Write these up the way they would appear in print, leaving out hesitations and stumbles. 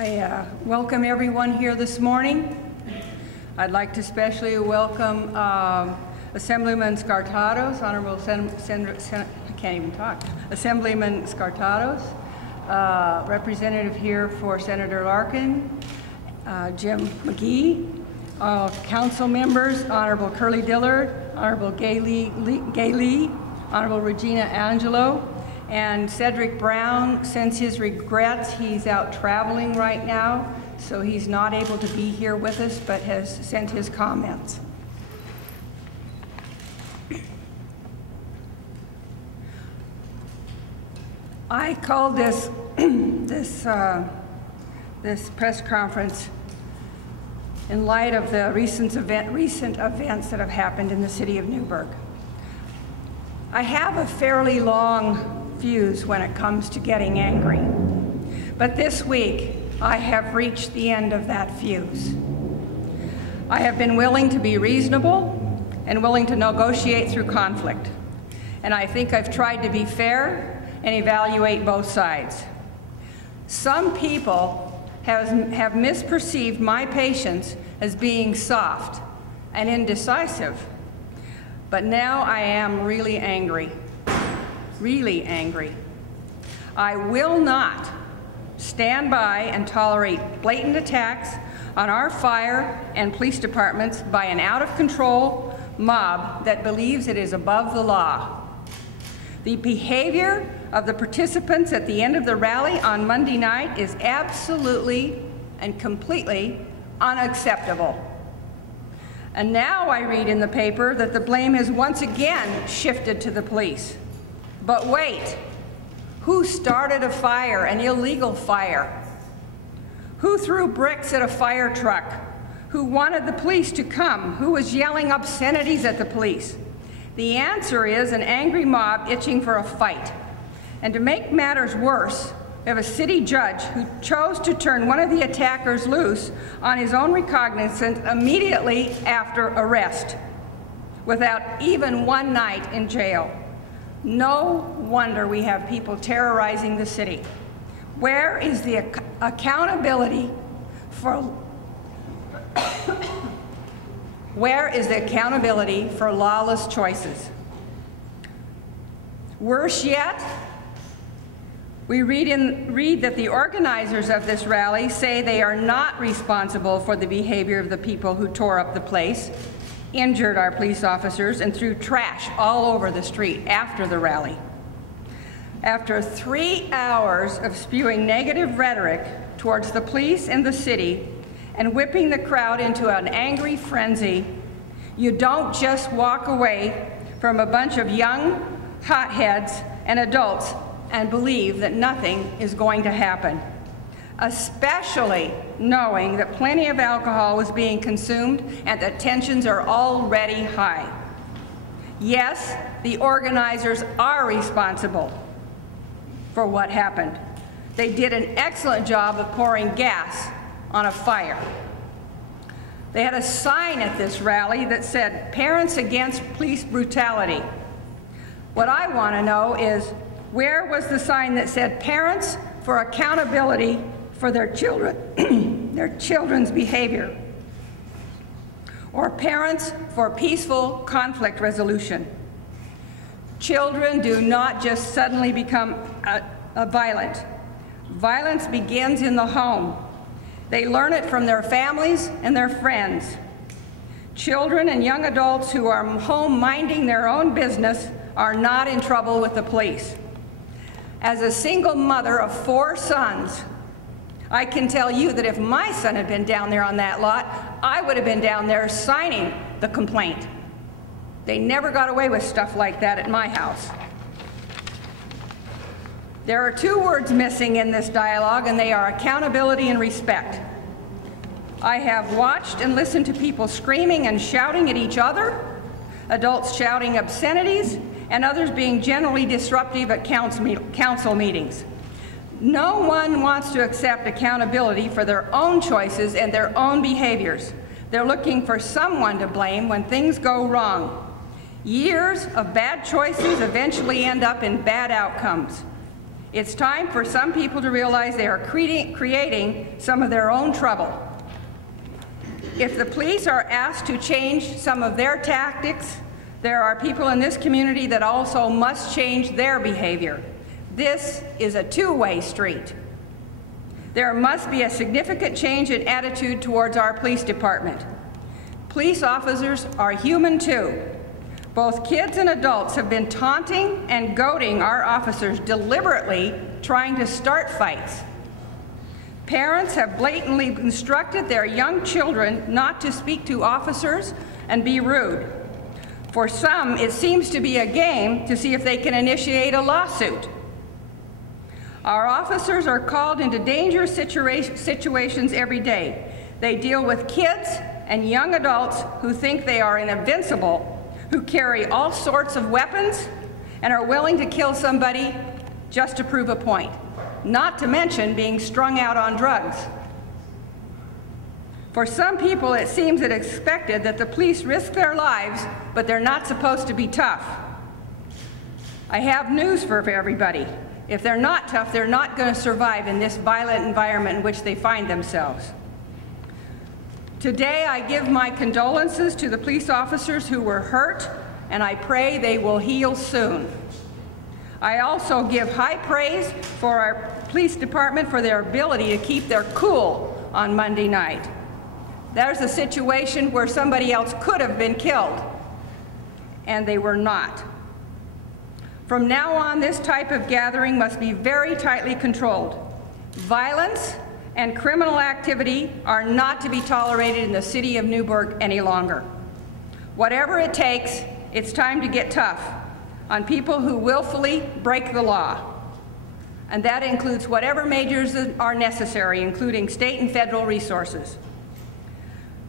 I welcome everyone here this morning. I'd like to especially welcome Assemblyman Scartados, Honorable Assemblyman Scartados, representative here for Senator Larkin, Jim McGee, council members, Honorable Curly Dillard, Honorable Gay Lee, Honorable Regina Angelo, and Cedric Brown sends his regrets. He's out traveling right now, so he's not able to be here with us, but has sent his comments. I called this this press conference in light of the recent events that have happened in the city of Newburgh. I have a fairly long fuse when it comes to getting angry, but this week I have reached the end of that fuse. I have been willing to be reasonable and willing to negotiate through conflict, and I think I've tried to be fair and evaluate both sides. Some people have misperceived my patience as being soft and indecisive, but now I am really angry. Really angry. I will not stand by and tolerate blatant attacks on our fire and police departments by an out-of-control mob that believes it is above the law. The behavior of the participants at the end of the rally on Monday night is absolutely and completely unacceptable. And now I read in the paper that the blame has once again shifted to the police. But wait, who started a fire, an illegal fire? Who threw bricks at a fire truck? Who wanted the police to come? Who was yelling obscenities at the police? The answer is an angry mob itching for a fight. And to make matters worse, we have a city judge who chose to turn one of the attackers loose on his own recognizance immediately after arrest, without even one night in jail. No wonder we have people terrorizing the city. Where is the accountability for where is the accountability for lawless choices? Worse yet, we read that the organizers of this rally say they are not responsible for the behavior of the people who tore up the place, injured our police officers, and threw trash all over the street after the rally. After 3 hours of spewing negative rhetoric towards the police and the city and whipping the crowd into an angry frenzy, you don't just walk away from a bunch of young hotheads and adults and believe that nothing is going to happen, especially knowing that plenty of alcohol was being consumed and that tensions are already high. Yes, the organizers are responsible for what happened. They did an excellent job of pouring gas on a fire. They had a sign at this rally that said, "Parents against police brutality." What I want to know is, where was the sign that said, "Parents for accountability for their children, their children's behavior," or "Parents for peaceful conflict resolution"? Children do not just suddenly become violent. Violence begins in the home. They learn it from their families and their friends. Children and young adults who are home minding their own business are not in trouble with the police. As a single mother of 4 sons, I can tell you that if my son had been down there on that lot, I would have been down there signing the complaint. They never got away with stuff like that at my house. There are 2 words missing in this dialogue, and they are accountability and respect. I have watched and listened to people screaming and shouting at each other, adults shouting obscenities, and others being generally disruptive at council meetings. No one wants to accept accountability for their own choices and their own behaviors. They're looking for someone to blame when things go wrong. Years of bad choices eventually end up in bad outcomes. It's time for some people to realize they are creating some of their own trouble. If the police are asked to change some of their tactics, there are people in this community that also must change their behavior. This is a two-way street. There must be a significant change in attitude towards our police department. Police officers are human too. Both kids and adults have been taunting and goading our officers, deliberately trying to start fights. Parents have blatantly instructed their young children not to speak to officers and be rude. For some, it seems to be a game to see if they can initiate a lawsuit. Our officers are called into dangerous situations every day. They deal with kids and young adults who think they are invincible, who carry all sorts of weapons and are willing to kill somebody just to prove a point, not to mention being strung out on drugs. For some people, it seems expected that the police risk their lives, but they're not supposed to be tough. I have news for everybody. If they're not tough, they're not going to survive in this violent environment in which they find themselves. Today, I give my condolences to the police officers who were hurt, and I pray they will heal soon. I also give high praise for our police department for their ability to keep their cool on Monday night. There's a situation where somebody else could have been killed, and they were not. From now on, this type of gathering must be very tightly controlled. Violence and criminal activity are not to be tolerated in the City of Newburgh any longer. Whatever it takes, it's time to get tough on people who willfully break the law. And that includes whatever measures are necessary, including state and federal resources.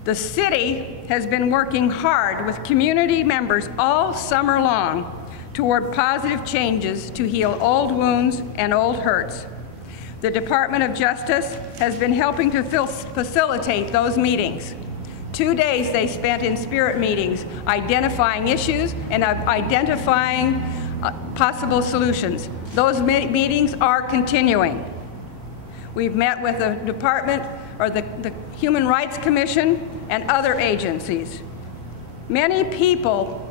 The city has been working hard with community members all summer long toward positive changes to heal old wounds and old hurts. The Department of Justice has been helping to facilitate those meetings. 2 days they spent in spirit meetings, identifying issues and identifying possible solutions. Those meetings are continuing. We've met with the department, or the Human Rights Commission, and other agencies. Many people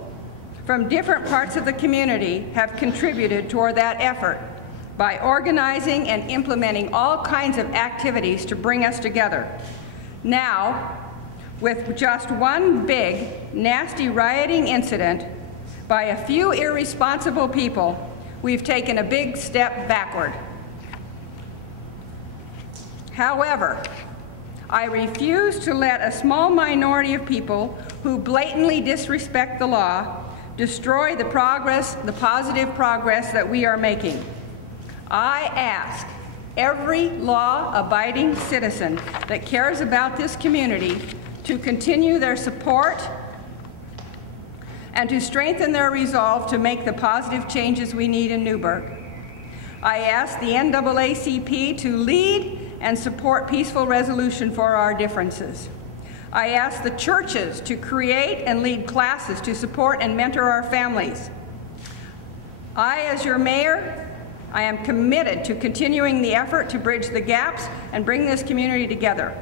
from different parts of the community have contributed toward that effort by organizing and implementing all kinds of activities to bring us together. Now, with just one big, nasty rioting incident by a few irresponsible people, we've taken a big step backward. However, I refuse to let a small minority of people who blatantly disrespect the law destroy the progress, the positive progress that we are making. I ask every law-abiding citizen that cares about this community to continue their support and to strengthen their resolve to make the positive changes we need in Newburgh. I ask the NAACP to lead and support peaceful resolution for our differences. I ask the churches to create and lead classes to support and mentor our families. I, as your mayor, I am committed to continuing the effort to bridge the gaps and bring this community together.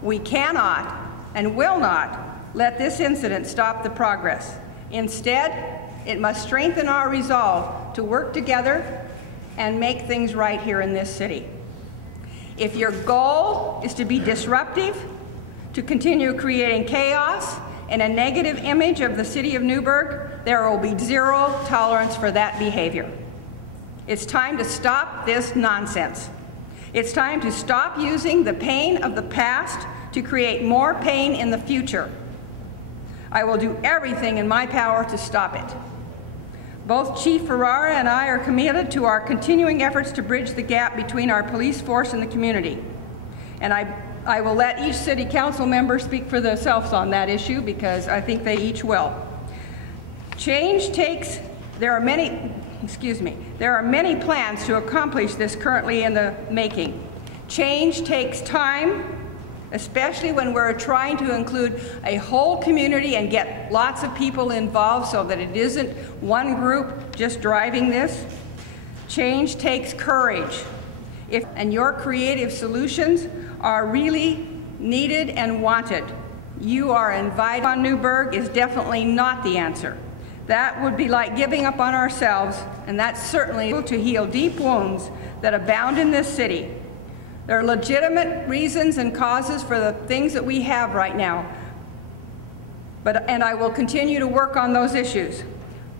We cannot and will not let this incident stop the progress. Instead, it must strengthen our resolve to work together and make things right here in this city. If your goal is to be disruptive, to continue creating chaos and a negative image of the City of Newburgh, there will be zero tolerance for that behavior. It's time to stop this nonsense. It's time to stop using the pain of the past to create more pain in the future. I will do everything in my power to stop it. Both Chief Ferrara and I are committed to our continuing efforts to bridge the gap between our police force and the community. And I will let each city council member speak for themselves on that issue because I think they each will. There are many plans to accomplish this currently in the making. Change takes time, especially when we're trying to include a whole community and get lots of people involved so that it isn't one group just driving this. Change takes courage. And your creative solutions are really needed and wanted. You are invited. On Newburgh is definitely not the answer. That would be like giving up on ourselves, and that's certainly to heal deep wounds that abound in this city. There are legitimate reasons and causes for the things that we have right now, and I will continue to work on those issues.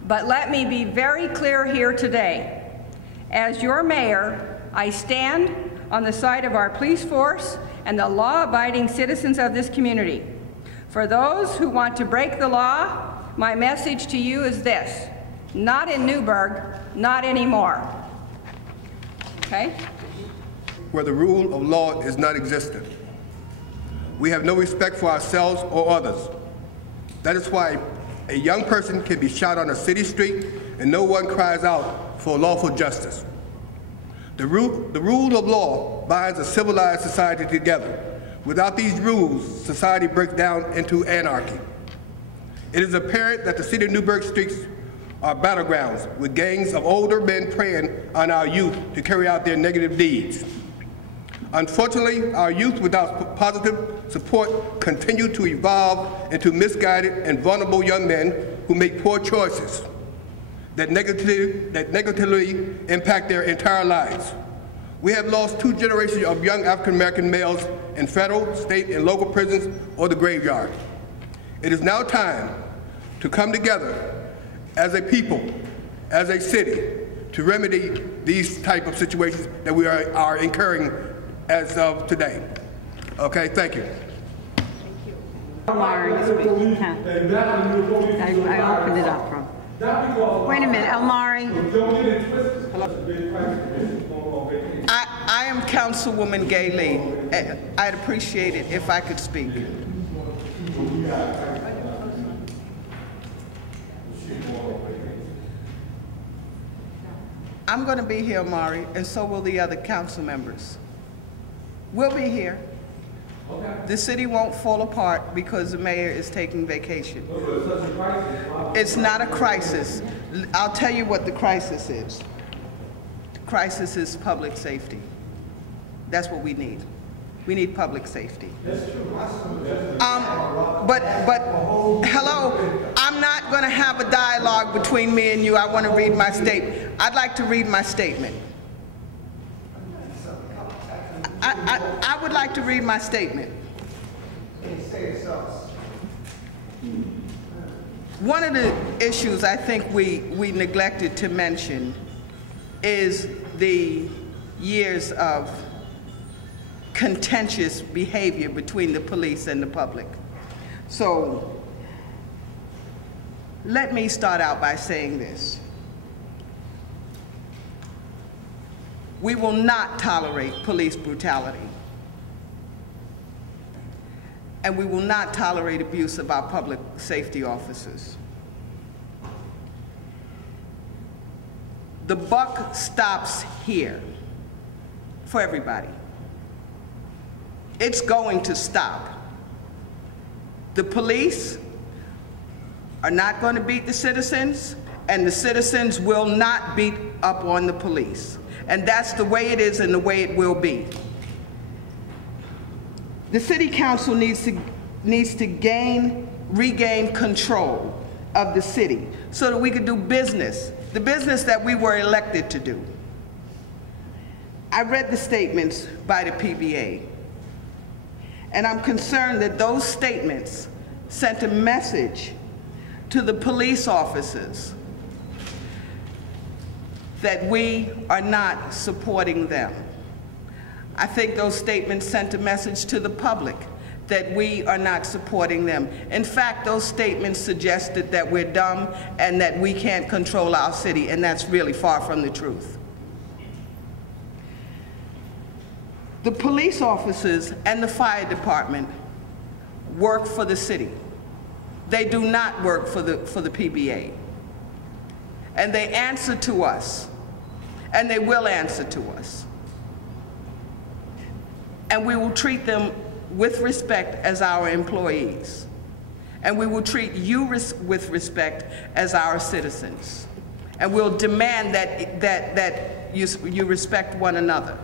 But let me be very clear here today. As your mayor, I stand on the side of our police force and the law-abiding citizens of this community. For those who want to break the law, my message to you is this: not in Newburgh, not anymore. Okay? Where the rule of law is not existent, we have no respect for ourselves or others. That is why a young person can be shot on a city street and no one cries out for lawful justice. The rule of law binds a civilized society together. Without these rules, society breaks down into anarchy. It is apparent that the City of Newburgh streets are battlegrounds with gangs of older men preying on our youth to carry out their negative deeds. Unfortunately, our youth without positive support continue to evolve into misguided and vulnerable young men who make poor choices that negatively impact their entire lives. We have lost 2 generations of young African-American males in federal, state, and local prisons or the graveyard. It is now time to come together as a people, as a city, to remedy these type of situations that we are incurring as of today. Okay, thank you. I opened it up from. Wait a minute, Elmari. I am Councilwoman Gay Lee. I'd appreciate it if I could speak. I'm going to be here, Mari, and so will the other council members. We'll be here. Okay. The city won't fall apart because the mayor is taking vacation. It's not a crisis. I'll tell you what the crisis is. The crisis is public safety. That's what we need. We need public safety. But hello, I'm not going to have a dialogue between me and you. I want to read my statement. I'd like to read my statement. I would like to read my statement. One of the issues I think we neglected to mention is the years of contentious behavior between the police and the public. So let me start out by saying this. We will not tolerate police brutality. And we will not tolerate abuse of our public safety officers. The buck stops here for everybody. It's going to stop. The police are not going to beat the citizens, and the citizens will not beat up on the police. And that's the way it is and the way it will be. The city council needs to regain control of the city so that we can do business, the business that we were elected to do. I read the statements by the PBA, and I'm concerned that those statements sent a message to the police officers that we are not supporting them. I think those statements sent a message to the public that we are not supporting them. In fact, those statements suggested that we're dumb and that we can't control our city, and that's really far from the truth. The police officers and the fire department work for the city. They do not work for the PBA. And they answer to us, and they will answer to us. And we will treat them with respect as our employees. And we will treat you with respect as our citizens. And we'll demand that that you respect one another.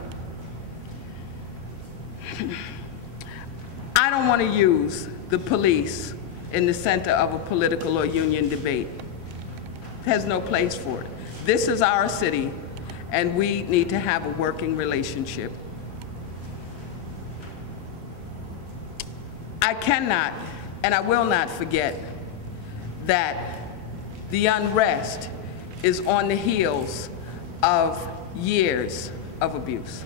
I don't want to use the police in the center of a political or union debate. It has no place for it. This is our city, and we need to have a working relationship. I cannot and I will not forget that the unrest is on the heels of years of abuse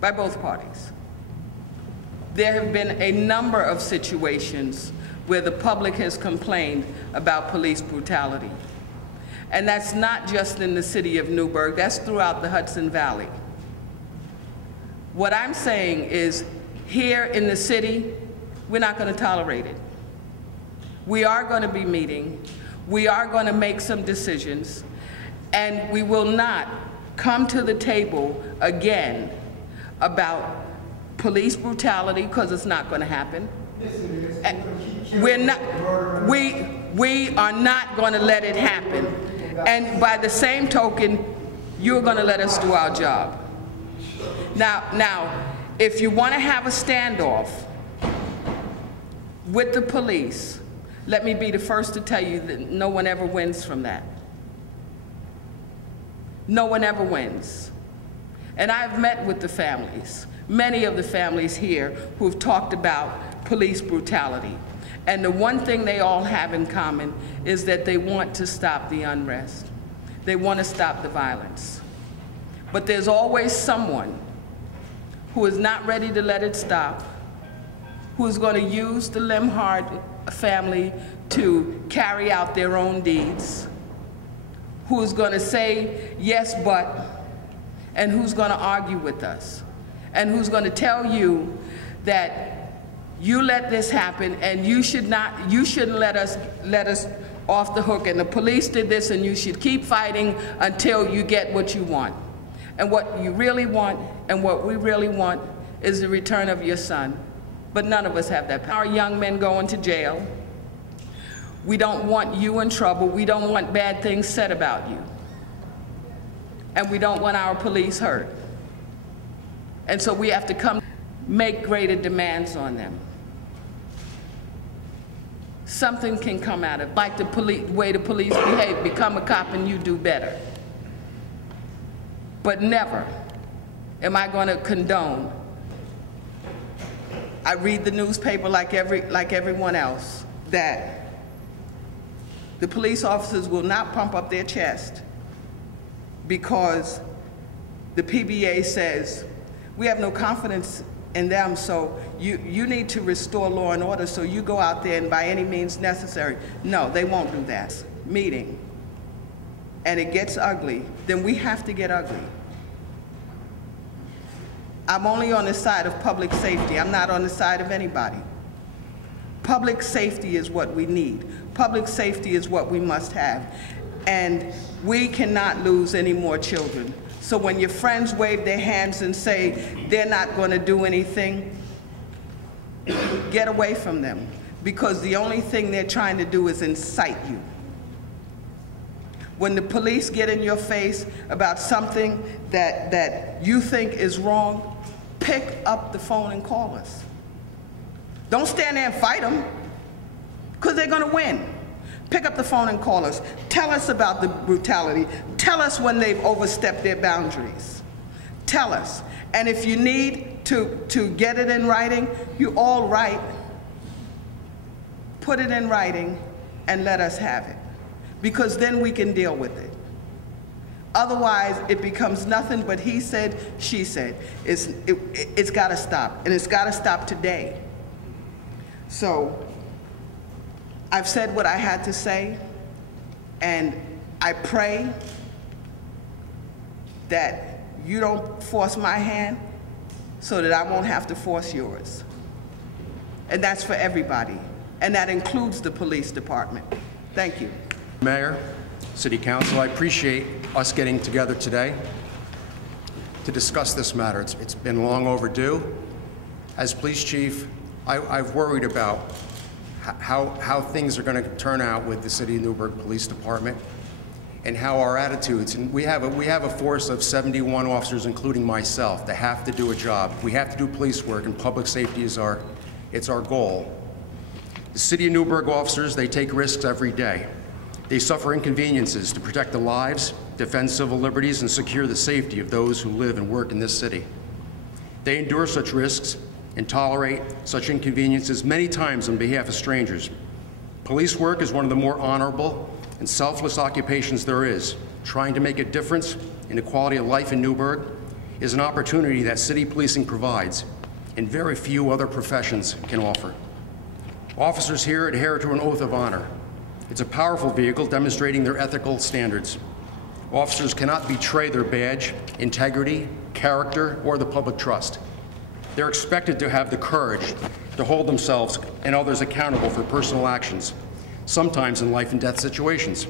by both parties. There have been a number of situations where the public has complained about police brutality. And that's not just in the city of Newburgh, that's throughout the Hudson Valley. What I'm saying is, here in the city, we're not going to tolerate it. We are going to be meeting, we are going to make some decisions, and we will not come to the table again about police brutality, because it's not going to happen. We are not going to let it happen. And by the same token, you're going to let us do our job. Now, if you want to have a standoff with the police, let me be the first to tell you that no one ever wins from that. No one ever wins. And I've met with the families, many of the families here who've talked about police brutality. And the one thing they all have in common is that they want to stop the unrest. They want to stop the violence. But there's always someone who is not ready to let it stop, who is going to use the Limhard family to carry out their own deeds, who is going to say, yes, but, and who's going to argue with us, and who's going to tell you that you let this happen and you shouldn't let us off the hook, and the police did this and you should keep fighting until you get what you want. And what you really want and what we really want is the return of your son. But none of us have that power. Our young men going to jail. We don't want you in trouble. We don't want bad things said about you. And we don't want our police hurt. And so we have to make greater demands on them. Something can come out of it, like the way the police behave. Become a cop and you do better. But never am I going to condone. I read the newspaper like everyone else, that the police officers will not pump up their chest because the PBA says, we have no confidence in them, so you need to restore law and order, so you go out there and by any means necessary. No, they won't do that. Meeting, and it gets ugly, then we have to get ugly. I'm only on the side of public safety. I'm not on the side of anybody. Public safety is what we need. Public safety is what we must have. And we cannot lose any more children. So when your friends wave their hands and say they're not going to do anything, get away from them, because the only thing they're trying to do is incite you. When the police get in your face about something that you think is wrong, pick up the phone and call us. Don't stand there and fight them, because they're going to win. Pick up the phone and call us. Tell us about the brutality. Tell us when they've overstepped their boundaries. Tell us. And if you need to get it in writing, you all write. Put it in writing and let us have it, because then we can deal with it. Otherwise, it becomes nothing but he said, she said. It's got to stop, and it's got to stop today. So I've said what I had to say, and I pray that you don't force my hand so that I won't have to force yours. And that's for everybody, and that includes the police department. Thank you. Mayor, City Council, I appreciate us getting together today to discuss this matter. It's been long overdue. As police chief, I've worried about how things are going to turn out with the City of Newburgh Police Department. and how our attitudes, and we have a force of 71 officers, including myself, that have to do a job. We have to do police work, and public safety is our goal. The City of Newburgh officers, they take risks every day. They suffer inconveniences to protect the lives, defend civil liberties, and secure the safety of those who live and work in this city. They endure such risks and tolerate such inconveniences many times on behalf of strangers. Police work is one of the more honorable and selfless occupations there is. Trying to make a difference in the quality of life in Newburgh is an opportunity that city policing provides, and very few other professions can offer. Officers here adhere to an oath of honor. It's a powerful vehicle demonstrating their ethical standards. Officers cannot betray their badge, integrity, character, or the public trust. They're expected to have the courage to hold themselves and others accountable for personal actions, sometimes in life and death situations.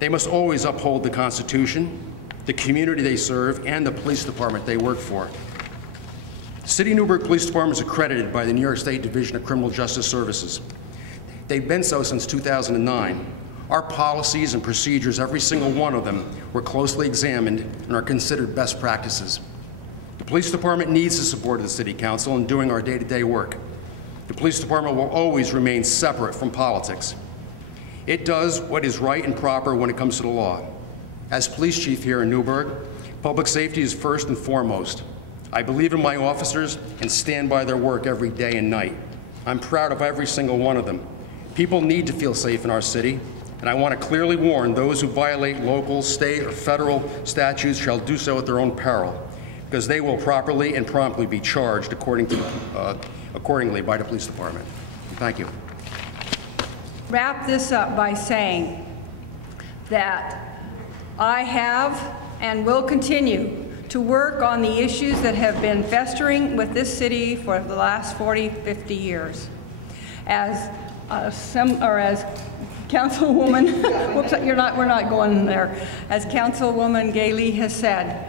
They must always uphold the Constitution, the community they serve, and the police department they work for. City of Newburgh Police Department is accredited by the New York State Division of Criminal Justice Services. They've been so since 2009. Our policies and procedures, every single one of them, were closely examined and are considered best practices. The police department needs the support of the City Council in doing our day-to-day work. The police department will always remain separate from politics. It does what is right and proper when it comes to the law. As police chief here in Newburgh, public safety is first and foremost. I believe in my officers and stand by their work every day and night. I'm proud of every single one of them. People need to feel safe in our city, and I want to clearly warn those who violate local, state, or federal statutes shall do so at their own peril, because they will properly and promptly be charged accordingly by the police department. Thank you. Wrap this up by saying that I have and will continue to work on the issues that have been festering with this city for the last 40, 50 years. As Councilwoman, whoops, we're not going there. As Councilwoman Gailey has said,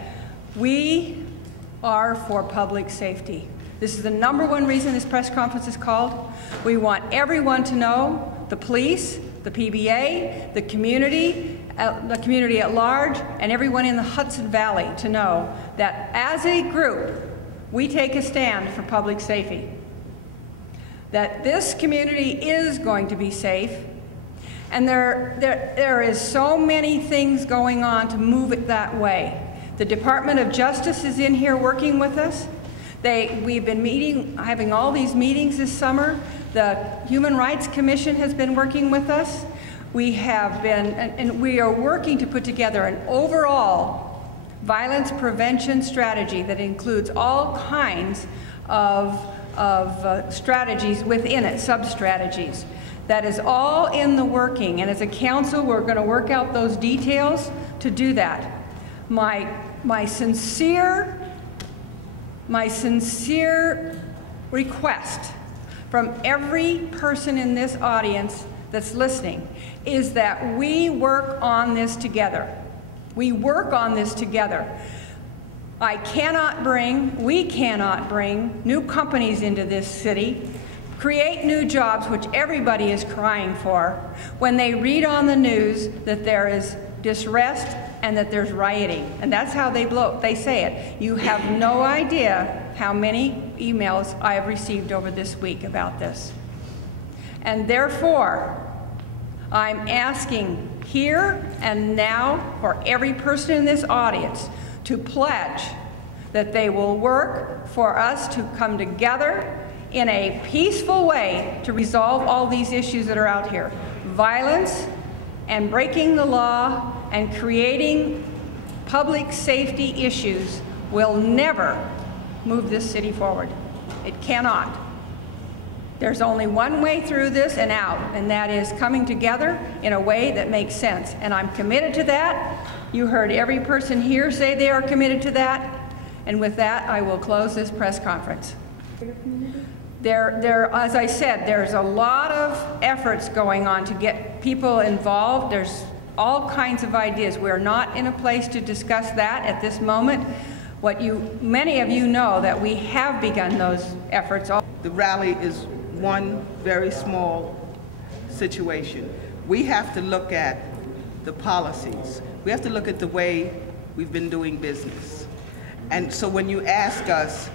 we are for public safety. This is the #1 reason this press conference is called. We want everyone to know, the police, the PBA, the community at large, and everyone in the Hudson Valley to know that as a group, we take a stand for public safety. That this community is going to be safe, and there is so many things going on to move it that way. The Department of Justice is in here working with us. We've been having all these meetings this summer. The Human Rights Commission has been working with us. We have been, and we are working to put together an overall violence prevention strategy that includes all kinds of strategies within it, sub-strategies. That is all in the working, and as a council, we're going to work out those details to do that. My sincere request from every person in this audience that's listening is that we work on this together. We work on this together. We cannot bring new companies into this city, create new jobs, which everybody is crying for, when they read on the news that there is disrest and that there's rioting. And that's how they say it. You have no idea how many emails I have received over this week about this. And therefore, I'm asking here and now for every person in this audience to pledge that they will work for us to come together in a peaceful way to resolve all these issues that are out here. Violence and breaking the law and creating public safety issues will never move this city forward. It cannot. There's only one way through this and out, and that is coming together in a way that makes sense. And I'm committed to that. You heard every person here say they are committed to that. And with that, I will close this press conference. As I said, there's a lot of efforts going on to get people involved. There's all kinds of ideas. We're not in a place to discuss that at this moment. Many of you know that we have begun those efforts. The rally is one very small situation. We have to look at the policies. We have to look at the way we've been doing business. And so when you ask us,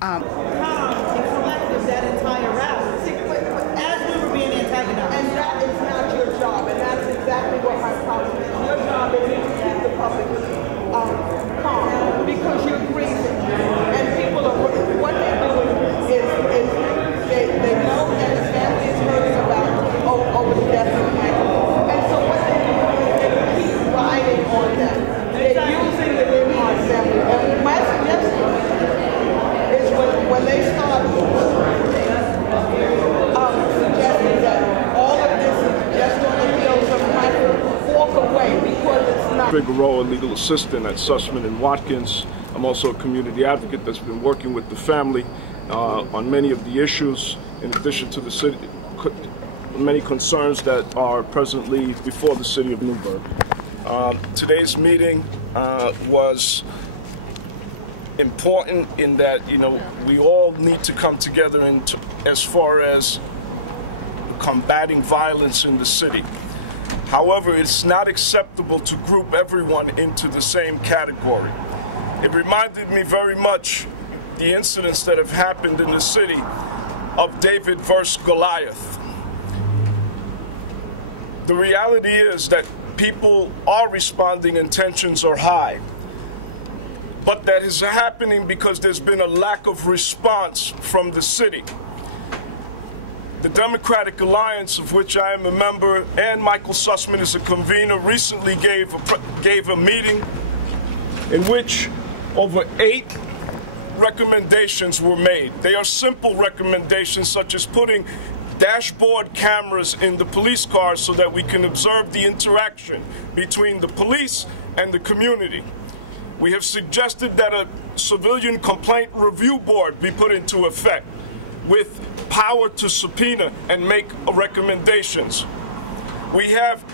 Tom collected that entire route. See, as we were being antagonized. and that is not your job, and that's exactly what my problem is. Your job is to keep the public calm, because you're grieving. And people are, what they're doing is they know that the family is hurting about over the death of Michael. And so what they're doing is they keep riding on that. They're using the Limhard family. And my suggestion is when they start suggesting that all of this is just on the heels of Michael, walk away, because it's not. Figueroa, legal assistant at Sussman and Watkins. I'm also a community advocate that's been working with the family on many of the issues, in addition to the city, many concerns that are presently before the City of Newburgh. Today's meeting was important in that, you know, we all need to come together as far as combating violence in the city. However, it's not acceptable to group everyone into the same category. It reminded me very much the incidents that have happened in the city of David versus Goliath. The reality is that people are responding and tensions are high. But that is happening because there's been a lack of response from the city. The Democratic Alliance, of which I am a member, and Michael Sussman is a convener, recently gave a meeting in which over 8 recommendations were made. They are simple recommendations, such as putting dashboard cameras in the police cars so that we can observe the interaction between the police and the community. We have suggested that a civilian complaint review board be put into effect with power to subpoena and make recommendations. We have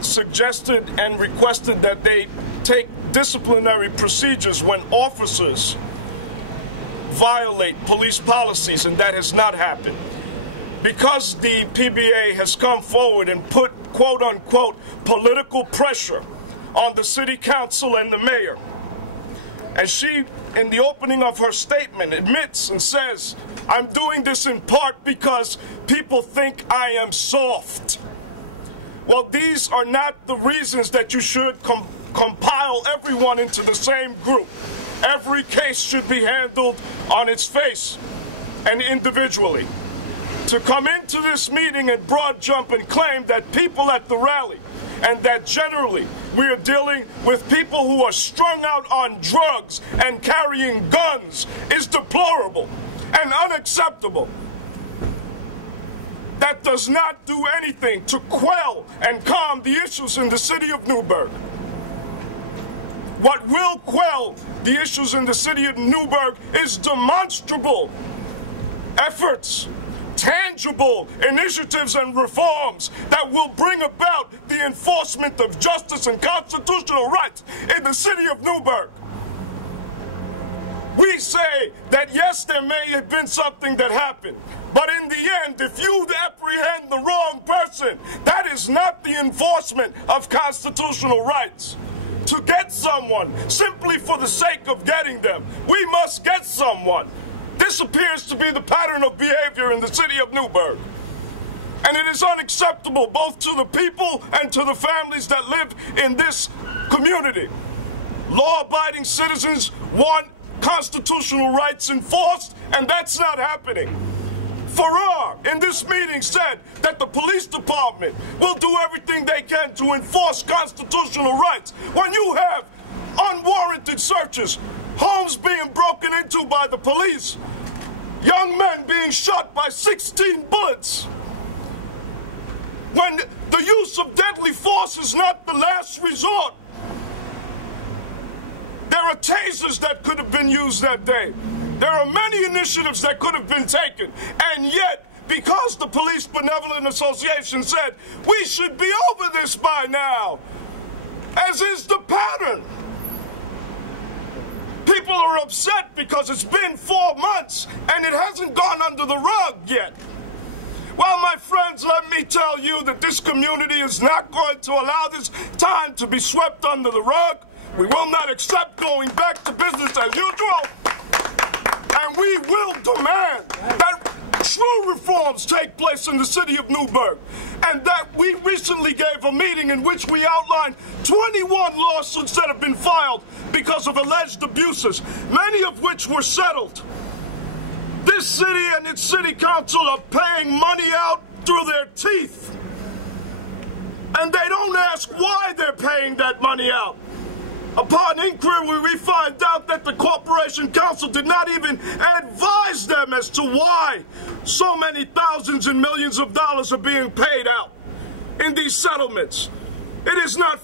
suggested and requested that they take disciplinary procedures when officers violate police policies, and that has not happened. Because the PBA has come forward and put, quote unquote, political pressure on the city council and the mayor. And she, in the opening of her statement, admits and says, I'm doing this in part because people think I am soft. Well, these are not the reasons that you should compile everyone into the same group. Every case should be handled on its face and individually. To come into this meeting and broad jump and claim that people at the rally and that generally we are dealing with people who are strung out on drugs and carrying guns is deplorable and unacceptable. That does not do anything to quell and calm the issues in the city of Newburgh. What will quell the issues in the city of Newburgh is demonstrable efforts, tangible initiatives and reforms that will bring about the enforcement of justice and constitutional rights in the city of Newburgh. We say that yes, there may have been something that happened, but in the end, if you apprehend the wrong person, that is not the enforcement of constitutional rights. To get someone simply for the sake of getting them, we must get someone. This appears to be the pattern of behavior in the city of Newburgh. And it is unacceptable both to the people and to the families that live in this community. Law-abiding citizens want constitutional rights enforced, and that's not happening. Farrar, in this meeting, said that the police department will do everything they can to enforce constitutional rights. When you have unwarranted searches, homes being broken into by the police, young men being shot by 16 bullets, when the use of deadly force is not the last resort. There are tasers that could have been used that day. There are many initiatives that could have been taken, and yet, because the Police Benevolent Association said we should be over this by now, as is the pattern. People are upset because it's been 4 months and it hasn't gone under the rug yet. Well, my friends, let me tell you that this community is not going to allow this time to be swept under the rug. We will not accept going back to business as usual. And we will demand that true reforms take place in the city of Newburgh. And that we recently gave a meeting in which we outlined 21 lawsuits that have been filed because of alleged abuses, many of which were settled. This city and its city council are paying money out through their teeth. And they don't ask why they're paying that money out. Upon inquiry, we find out that the Corporation Council did not even advise them as to why so many thousands and millions of dollars are being paid out in these settlements. It is not